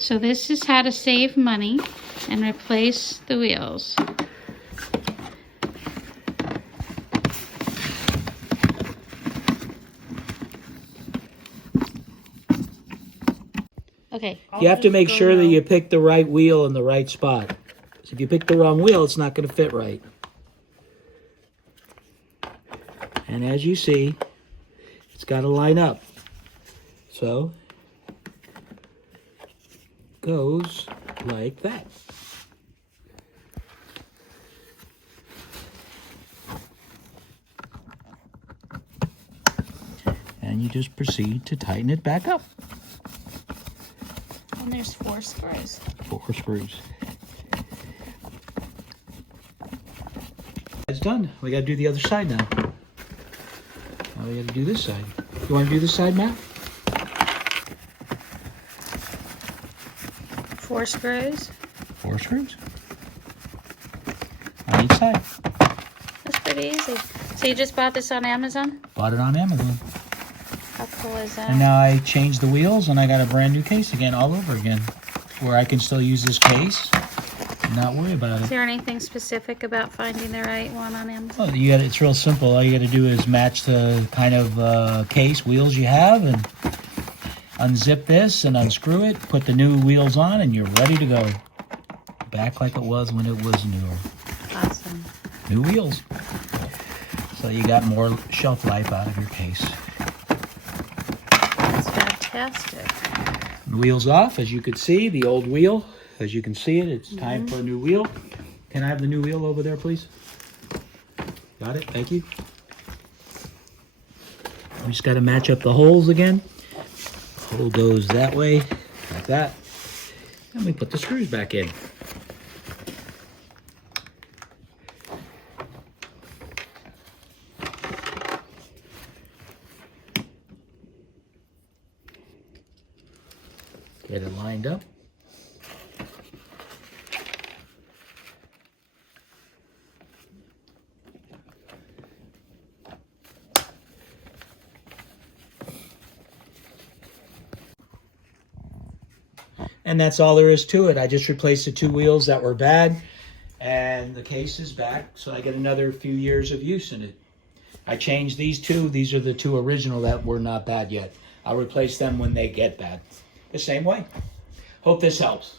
So this is how to save money and replace the wheels. Okay. You have to make sure that you pick the right wheel in the right spot. So if you pick the wrong wheel, it's not going to fit right. And as you see, it's got to line up. So, goes like that. And you just proceed to tighten it back up. And there's 4 screws. 4 screws. It's done. We got to do the other side now. Now we got to do this side. You want to do this side, Matt? 4 screws. 4 screws. On each side. That's pretty easy. So you just bought this on Amazon? Bought it on Amazon. How cool is that? And now I changed the wheels and I got a brand new case again, all over again. Where I can still use this case and not worry about Is it. there anything specific about finding the right one on Amazon? Well, it's real simple. All you got to do is match the kind of case wheels you have and unzip this and unscrew it, put the new wheels on, and you're ready to go. Back like it was when it was newer. Awesome. New wheels. So you got more shelf life out of your case. That's fantastic. The wheel's off, as you could see, the old wheel. As you can see it, it's time for a new wheel. Can I have the new wheel over there, please? Got it, thank you. We just got to match up the holes again. Hole goes that way, like that. And we put the screws back in. Get it lined up. And that's all there is to it. I just replaced the 2 wheels that were bad, and the case is back, so I get another few years of use in it. I changed these 2. These are the 2 original that were not bad yet. I'll replace them when they get bad. The same way. Hope this helps.